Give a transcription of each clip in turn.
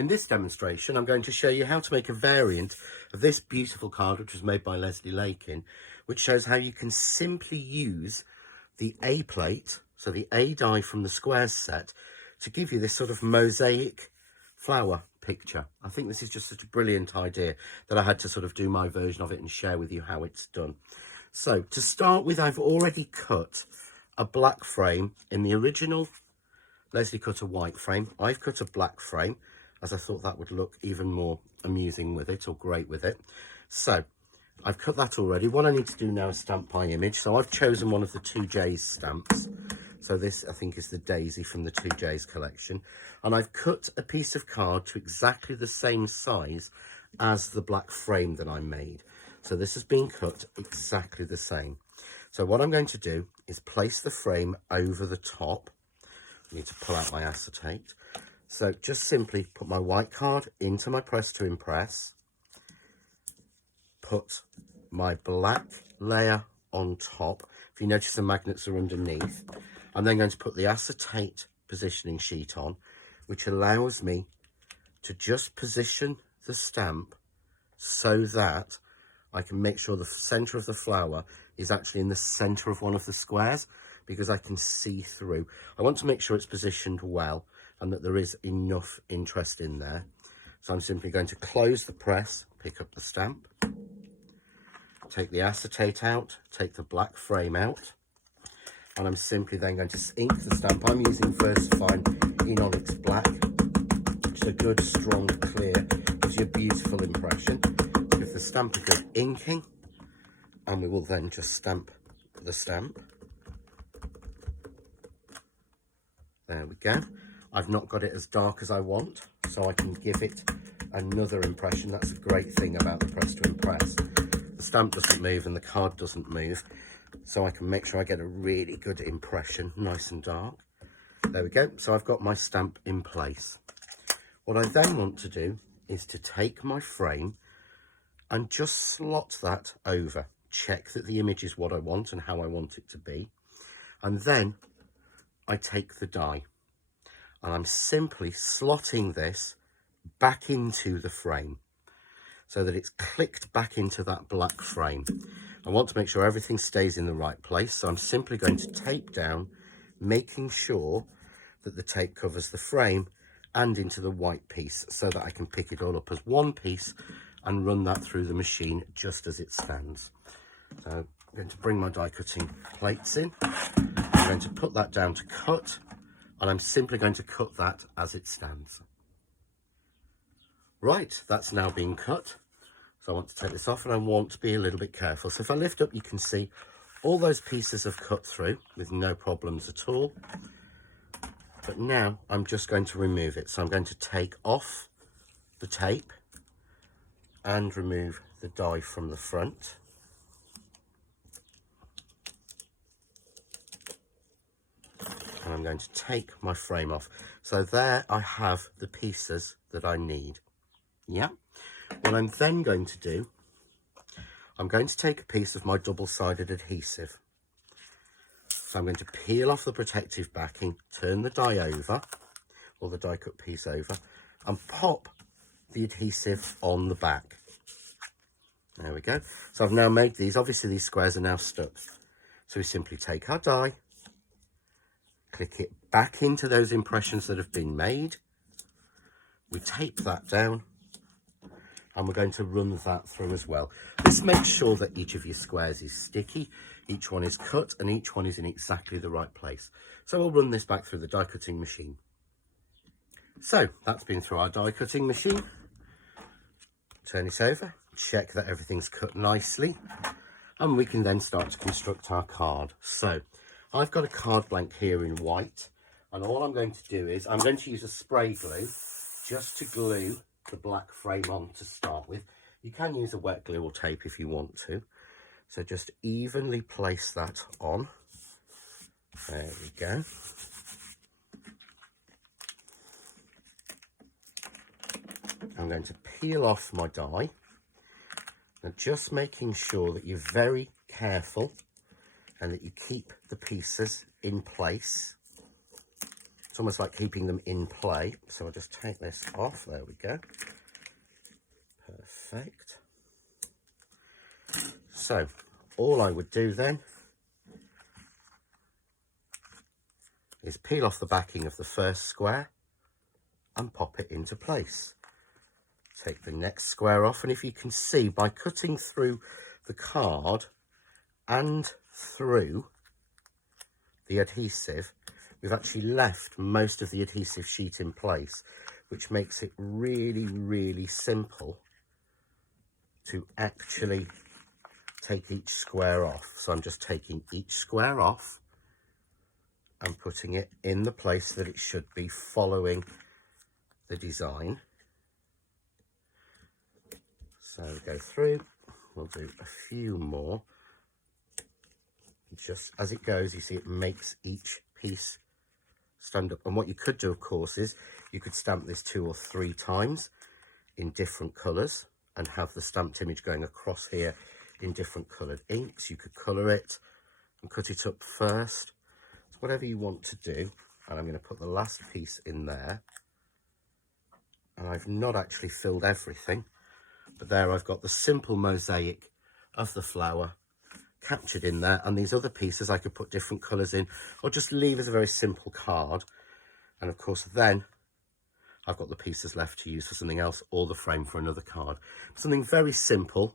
In this demonstration, I'm going to show you how to make a variant of this beautiful card, which was made by Leslie Lakin, which shows how you can simply use the A plate, so the A die from the Sqaures set, to give you this sort of mosaic flower picture. I think this is just such a brilliant idea that I had to sort of do my version of it and share with you how it's done. So to start with, I've already cut a black frame. In the original, Leslie cut a white frame. I've cut a black frame, as I thought that would look even more amusing with it, or great with it. So I've cut that already. What I need to do now is stamp my image. So I've chosen one of the 2J's stamps. So this, I think, is the Daisy from the 2J's collection. And I've cut a piece of card to exactly the same size as the black frame that I made. So this has been cut exactly the same. So what I'm going to do is place the frame over the top. I need to pull out my acetate. So just simply put my white card into my press to impress. Put my black layer on top. If you notice, the magnets are underneath. I'm then going to put the acetate positioning sheet on, which allows me to just position the stamp so that I can make sure the center of the flower is actually in the center of one of the squares, because I can see through. I want to make sure it's positioned well and that there is enough interest in there. So I'm simply going to close the press, pick up the stamp, take the acetate out, take the black frame out, and I'm simply then going to ink the stamp. I'm using VersaFine in Onyx Black, which is a good, strong, clear, gives you a beautiful impression. Give the stamp a good inking, and we will then just stamp the stamp. There we go. I've not got it as dark as I want, so I can give it another impression. That's a great thing about the press to impress. The stamp doesn't move and the card doesn't move, so I can make sure I get a really good impression, nice and dark. There we go. So I've got my stamp in place. What I then want to do is to take my frame and just slot that over. Check that the image is what I want and how I want it to be. And then I take the die and I'm simply slotting this back into the frame so that it's clicked back into that black frame. I want to make sure everything stays in the right place, so I'm simply going to tape down, making sure that the tape covers the frame and into the white piece so that I can pick it all up as one piece and run that through the machine just as it stands. So I'm going to bring my die cutting plates in. I'm going to put that down to cut, and I'm simply going to cut that as it stands. Right, that's now been cut. So I want to take this off, and I want to be a little bit careful. So if I lift up, you can see all those pieces have cut through with no problems at all. But now I'm just going to remove it. So I'm going to take off the tape and remove the die from the front. And I'm going to take my frame off. So there I have the pieces that I need. Yeah. What I'm then going to do, I'm going to take a piece of my double-sided adhesive. So I'm going to peel off the protective backing, turn the die over, or the die cut piece over, and pop the adhesive on the back. There we go. So I've now made these. Obviously these squares are now stuck. So we simply take our die, click it back into those impressions that have been made. We tape that down, and we're going to run that through as well. This makes sure that each of your squares is sticky, each one is cut, and each one is in exactly the right place. So we'll run this back through the die cutting machine. So that's been through our die cutting machine. Turn it over, check that everything's cut nicely, and we can then start to construct our card. So I've got a card blank here in white, and all I'm going to do is I'm going to use a spray glue just to glue the black frame on to start with. You can use a wet glue or tape if you want to. So just evenly place that on. There we go. I'm going to peel off my die. Now just making sure that you're very careful and that you keep the pieces in place. It's almost like keeping them in play. So I'll just take this off. There we go. Perfect. So all I would do then is peel off the backing of the first square and pop it into place. Take the next square off, and if you can see, by cutting through the card and through the adhesive, we've actually left most of the adhesive sheet in place, which makes it really, really simple to actually take each square off. So I'm just taking each square off and putting it in the place that it should be, following the design. So go through, we'll do a few more. Just as it goes, you see it makes each piece stand up. And what you could do, of course, is you could stamp this 2 or 3 times in different colours and have the stamped image going across here in different coloured inks. You could colour it and cut it up first. It's whatever you want to do. And I'm going to put the last piece in there. And I've not actually filled everything, but there I've got the simple mosaic of the flower captured in there, and these other pieces I could put different colours in or just leave as a very simple card. And of course then I've got the pieces left to use for something else, or the frame for another card. Something very simple.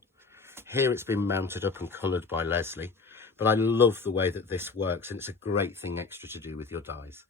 Here it's been mounted up and coloured by Leslie, but I love the way that this works, and it's a great thing extra to do with your dies.